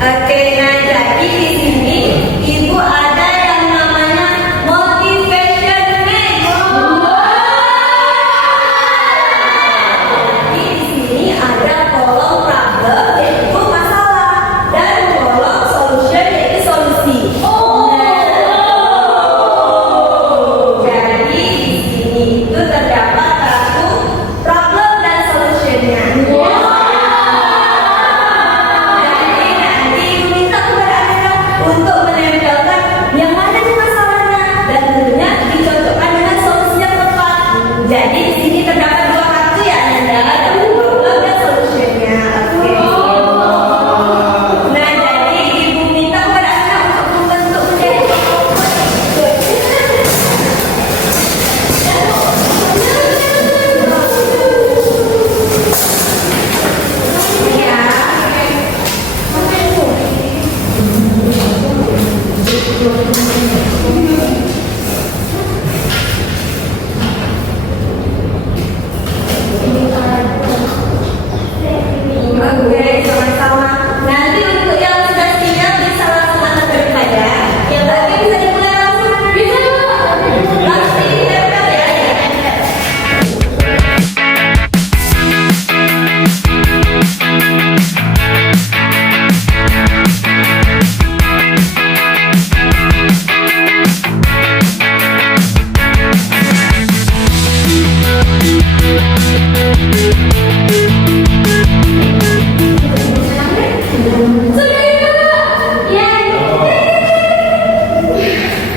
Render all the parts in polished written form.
Oke, nah jadi di sini Ibu ada yang namanya motivation map. Jadi di sini ada kolom problem yaitu masalah dan kolom solution yaitu solusi. Jadi di sini itu terdapat kartu problem dan solutionnya. Untuk menempelkan yang mana nih masalahnya dan tentunya dicocokkan dengan solusi yang tepat. Jadi di sini terdapat dua kartu ya, Nanda, ada problem dan solusinya. Oke. Nah, jadi Ibu minta kepada anak untuk membentuk menjadi Oke, sama-sama. Nanti untuk yang sudah siap bisa langsung angkat berkah ya. Yang lagi bisa dimulai langsung. Bisa. Langsung ditempel ya.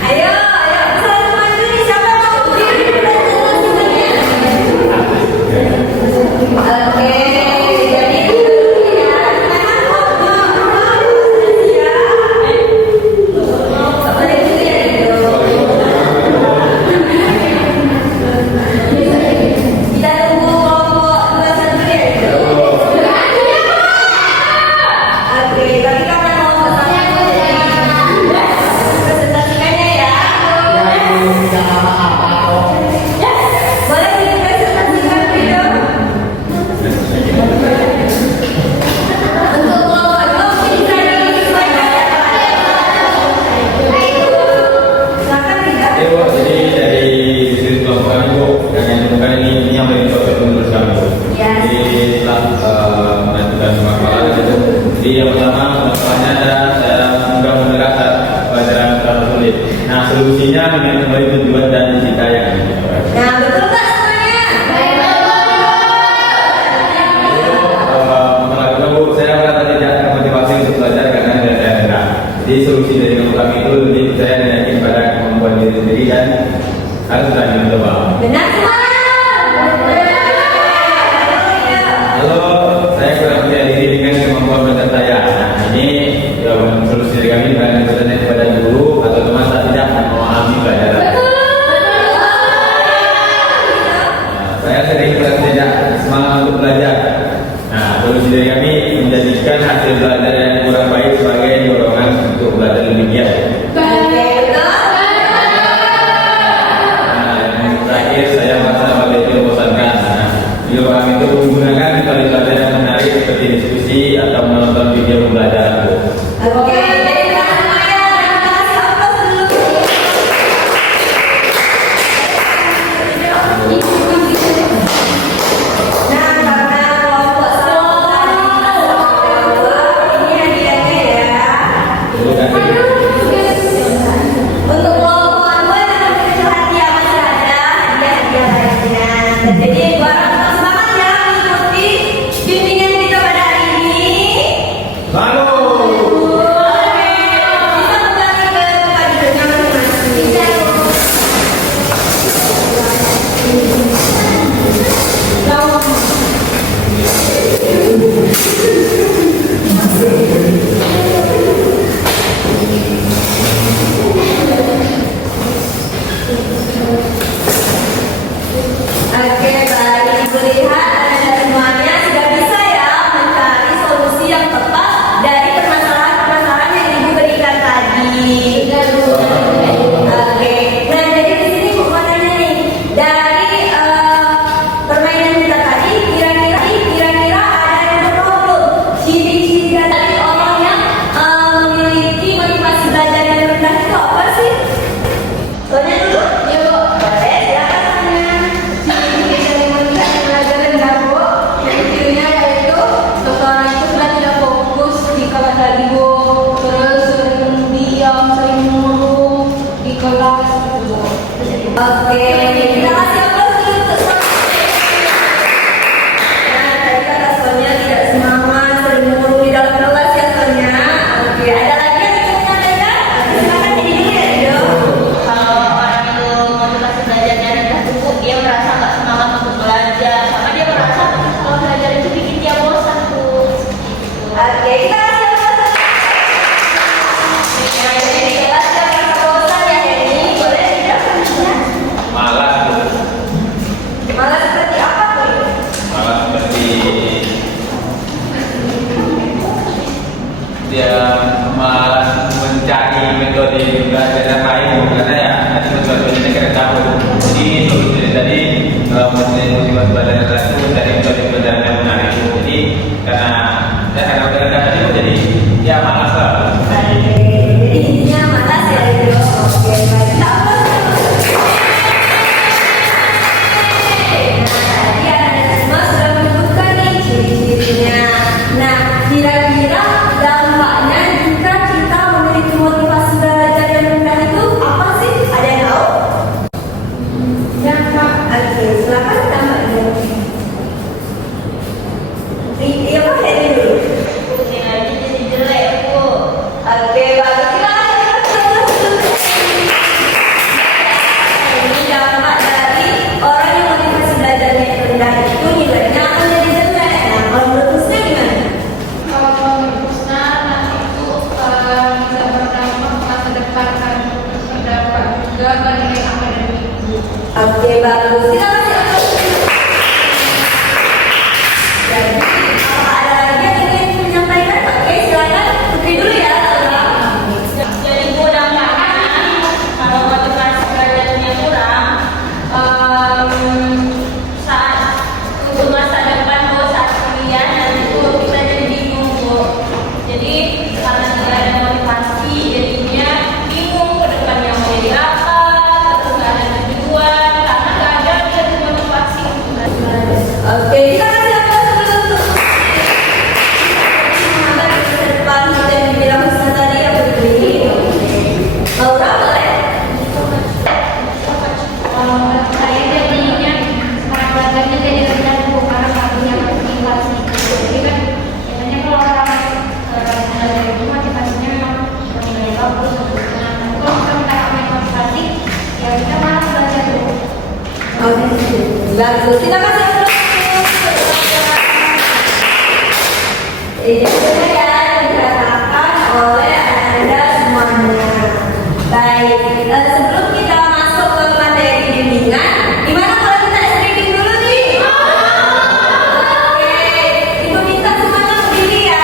Ayo, bisa langsung maju nih. Siapa yang mau berdiri? Oke, jadi itu dulu ya. Boleh dulu ya itu. Kita tunggu kelompok 21 ya itu. Oke, tapi karena kelompok 1 presentasikannya ya. Boleh dipresentasikan video. Untuk kelompok 2 bisa disesuaikan ya. Silakan tidak. Ya Bu, jadi dari sisi kelompok kami Bu, yang ditemukan ini yang paling cocok menurut kami Bu. Ya. Jadi setelah menentukan masalah itu, jadi yang pertama masalahnya adalah saya mudah menyerah pelajaran terlalu sulit. Nah solusinya dengan kembali tujuan dan cita yang dicapai. Nah, betul nggak semuanya? Masalah kedua Bu, saya merasa tidak termotivasi untuk belajar karena nilai saya rendah. Jadi solusi dari kelompok kami itu lebih percaya dan yakin pada kemampuan diri sendiri dan harus berani mencoba. Benar semuanya. Halo, saya kurang percaya diri dengan kemampuan belajar saya. Nah, ini solusi dari kami dengan bertanya kepada guru atau teman saat tidak memahami pelajaran. Saya sering merasa tidak semangat untuk belajar. Nah, solusi dari kami menjadikan hasil belajar yang kurang baik sebagai dorongan untuk belajar lebih giat. Nah, yang terakhir saya merasa belajar itu membosankan. Nah, video kami itu menggunakan metode belajar yang menarik seperti diskusi atau menonton video pembelajaran. Oke, jadi semuanya kita kasih aplaus dulu. Nah, karena kelompok 1 ini hadiahnya ya. Untuk kelompok 2 yang kecil hadiah masih ada hadiah-hadiah lainnya. Jadi barang semangat ya mengikuti bimbingan kita pada hari ini. Lalu Bisa kembali ke tempat duduknya masing-masing. Oke, baik. Ibu lihat Anda semuanya sudah bisa ya mencari solusi yang tepat dari permasalahan-permasalahan yang Ibu berikan tadi. Oke. Nah, jadi di sini Bu mau tanya nih, dari permainan kita tadi kira-kira ada yang berapa ciri-ciri dari orang yang dia malas mencari metode belajar lain karena ya tadi metode ini kita tahu. Jadi solusi tadi motivasi belajar itu dari metode belajar yang menarik. Jadi karena udah tadi jadi ya malas lah. Jadi intinya malas ya itu. Oke, baik. Tadi anak-anak semua sudah menyebutkan nih ciri-cirinya. Nah, kira-kira dampaknya jika kita memiliki motivasi belajar yang rendah itu apa sih? Ada yang tahu? Ya, Pak. Oke, silakan tambahnya. Iya, Pak, jadi dulu. Jadi jelek, Bu. Oke, bagus. Ini dampak dari orang yang motivasi belajarnya rendah itu nilainya akan jadi jelek. Nah, kalau menurut Husna gimana? Kalau menurut Husna, nanti itu bisa berdampak masa depan kan berdampak juga ke nilai akademik. Oke, bagus. Silakan. Jadi, apa ada lagi yang ingin menyampaikan? Oke, silakan. Putri dulu ya, Laura. Jadi dampaknya kalau motivasi belajarnya kurang, saat untuk masa depan Bu, saat kuliah nanti Bu kita jadi bingung Bu. Jadi karena tidak ada motivasi, jadinya bingung ke depannya mau jadi apa, terus nggak ada tujuan karena nggak ada jadi motivasi untuk belajar. Oke, kita kasih aplaus dulu untuk semangat di masa depan kita yang dibilang Husna tadi ya Putri. Laura boleh? Saya jadinya sekarang belajarnya jadi rendah Bu karena nggak punya motivasi. Jadi kan biasanya kalau orang belajar itu motivasinya memang nilai bagus. Nah, kalau kita nggak punya motivasi, ya kita malas belajar Bu. Oke, bagus. Kita kasih aplaus. Itu ya yang dikatakan oleh Anda semuanya. Baik, sebelum kita masuk ke materi bimbingan, gimana kalau kita streaming dulu nih? Oke, Ibu minta semuanya berdiri ya.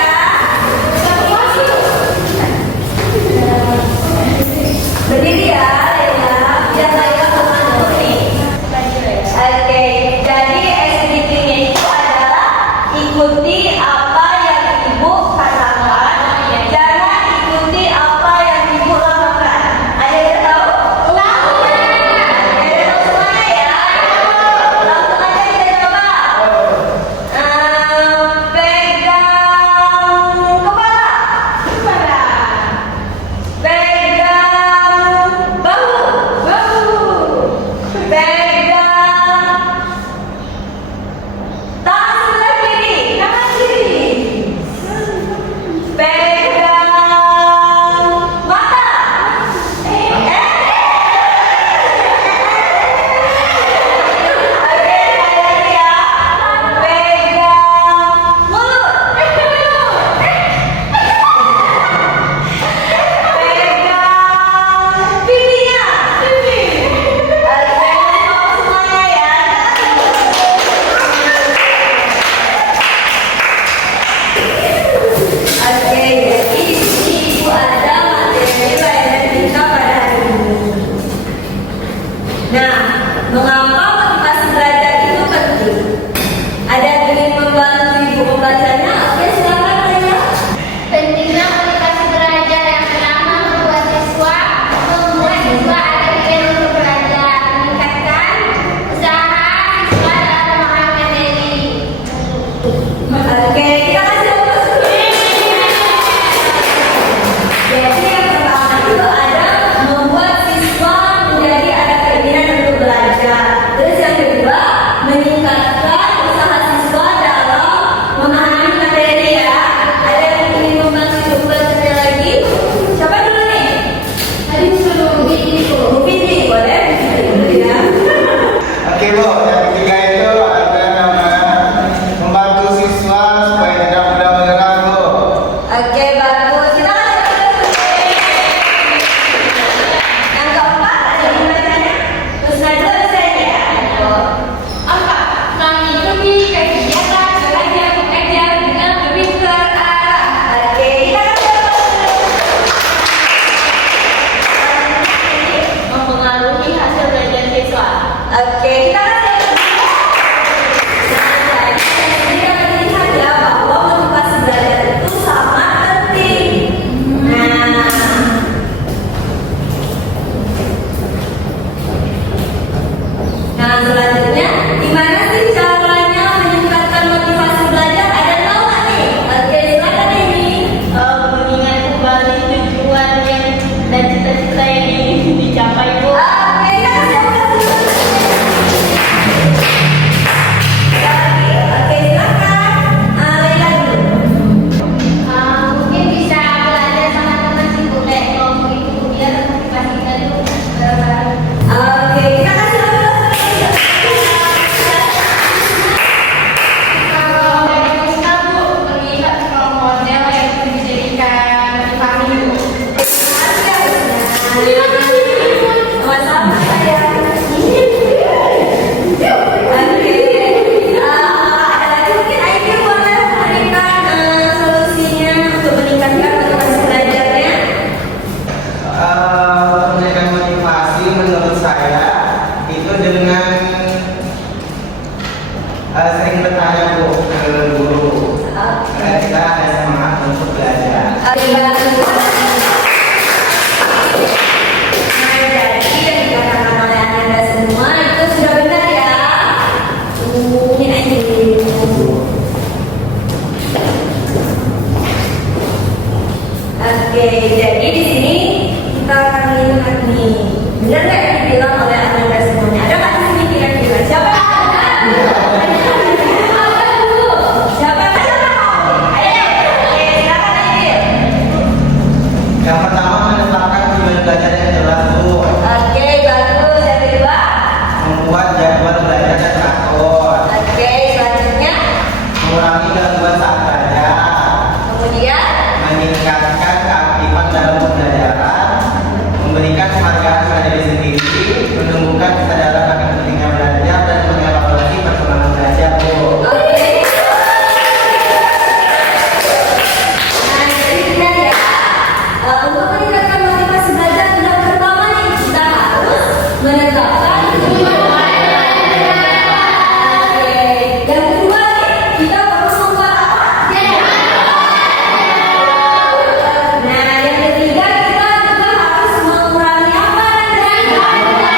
Berdiri ya, Lela. Biar Lela mengantuk nih. Oke, jadi activity-nya itu adalah ikuti apa yang Ibu Oke, bagus. Nah, jadi yang dikatakan oleh Anda semua itu sudah benar ya. Ini aja. Oke, jadi di sini kita akan lihat nih. Benar nggak yang dibilang oleh Anda semuanya? Ada nggak di sini kira-kira? Siapa? Siapa? Ayo, oke, silakan aja. Yang pertama menetapkan tujuan belajar yang jelas Bu. Oke, bagus. Yang kedua? Membuat jadwal belajar yang teratur. Oke, selanjutnya. Mengurangi gangguan saat belajar. Kemudian, Meningkatkan keaktifan dalam pembelajaran. Memberikan penghargaan pada diri sendiri. Menumbuhkan kesadaran akan pentingnya belajar dan mengevaluasi perkembangan belajar Bu. oke. Nah, jadi benar ya. Untuk meningkatkan motivasi belajar, yang pertama nih kita harus menetapkan tujuan belajar. Oke. Yang kedua nih, kita perlu membuat apa? Nah, yang ketiga kita juga harus mengurangi apa? Oke.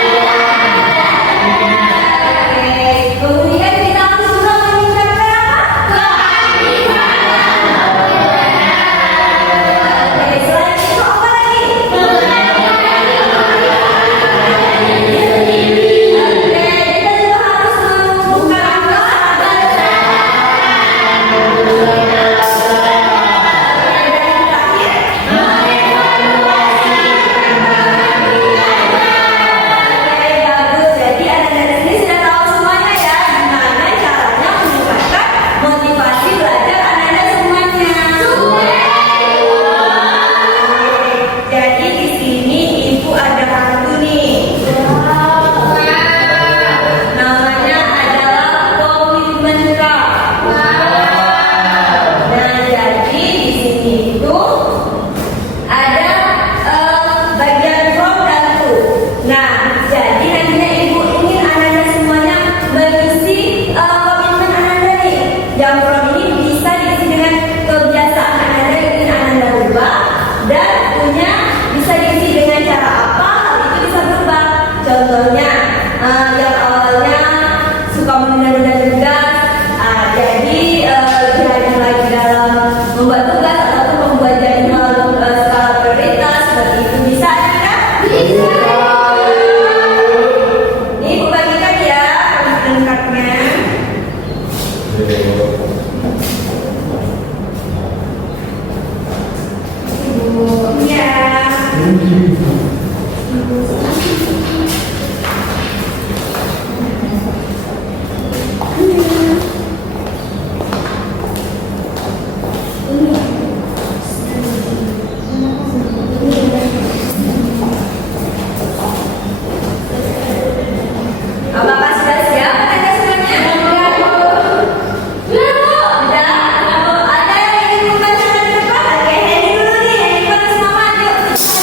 Kemudian kita harus juga meningkatkan apa? Oke, selain itu apa lagi? Oke, kita juga harus menumbuhkan apa? Oke, bagus. Jadi anak-anak di sini sudah tahu semuanya ya, gimana caranya meningkatkan motivasi belajar anak-anak semuanya. Jadi di sini ibu ada kartu nih. Namanya adalah komitmen card. Nah, jadi di sini itu ada bagian from dan to. Nah, jadi nantinya ibu ingin anak-anak semuanya mengisi komitmen anak-anak nih. Yang from ini bisa diisi dengan kebiasaan anak-anak yang ingin anak-anak ubah, dan punya bisa diisi dengan cara apa hal itu bisa berubah. Contohnya yang awalnya suka menunda-nunda tugas, jadi lebih rajin lagi dalam membuat tugas ataupun membuat jadwal skala prioritas seperti itu bisa kan? Bisa. Ini ibu bagikan ya komitmen card-nya. Ibu, ya. Apakah sudah siap anak semuanya? Sudah? Ada yang ingin membacakan di depan? Oke, Hendy dulu nih. Hendy paling semangat. Yuk, kita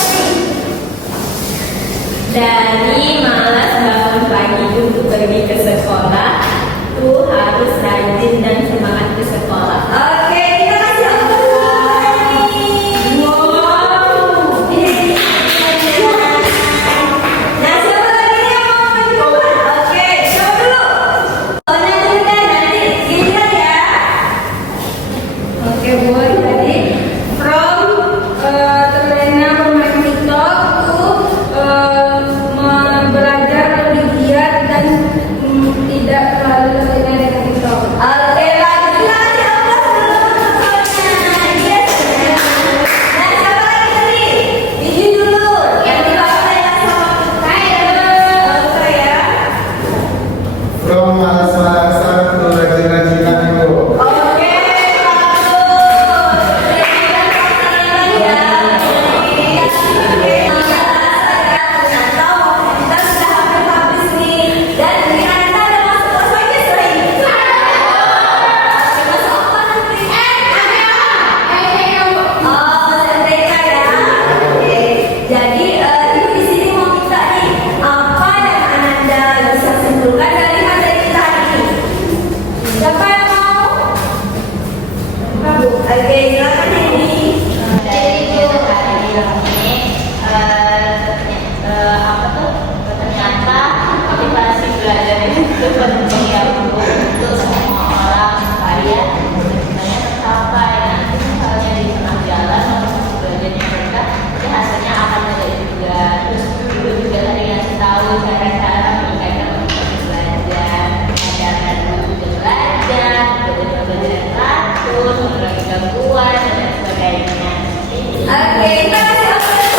Oke, kita kasih aplaus.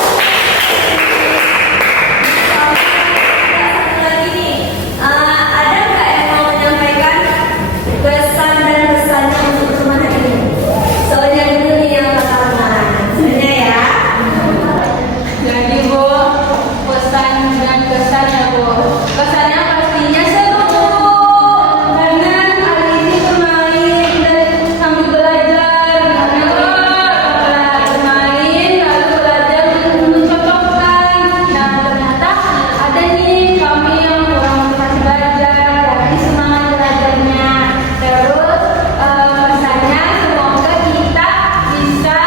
Satu lagi nih, ada nggak yang mau menyampaikan pesan dan pesannya untuk pertemanan ini? Soalnya dulu nih yang pertama, sebenarnya ya. Jadi Bu, pesan dan kesannya Bu. Kesannya pastinya seru karena hari ini bermain dan sambil belajar. Karena bermain lalu belajar mencocokkan. Nah ternyata ada nih kami yang kurang motivasi belajar, jadi semangat belajarnya. Terus pesannya semoga kita bisa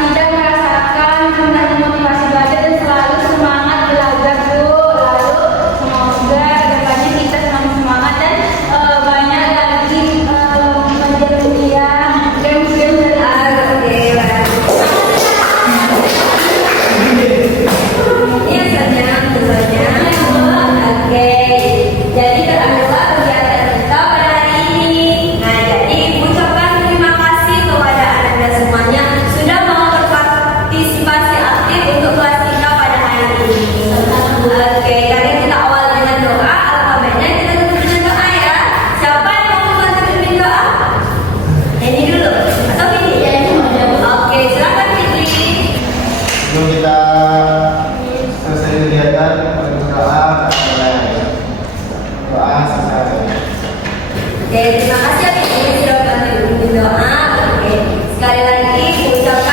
tidak merasakan renahnya motivasi belajar dan selalu semangat belajar Bu. Lalu semoga depannya kita semakin semangat dan banyak lagi pelajaran kuliah, game-game dan Oke, ini saja pesannya. Oke, jadi kedua kegiatan kita pada hari ini. Nah, jadi ucapkan terima kasih kepada Anda semuanya sudah mau berpartisipasi aktif untuk kelas kita pada hari ini. Oke, tadi kita awal dengan doa, alfabetnya kita tutup dengan doa ya. Siapa yang mau membantu pimpin doa? Ini dulu atau ini? Oke, silakan Fitri. Sebelum kita selesai kegiatan, berdoa doa selesai. Oke, terima kasih ya Fitri sudah bantu pimpin doa. Oke, sekali lagi ucapkan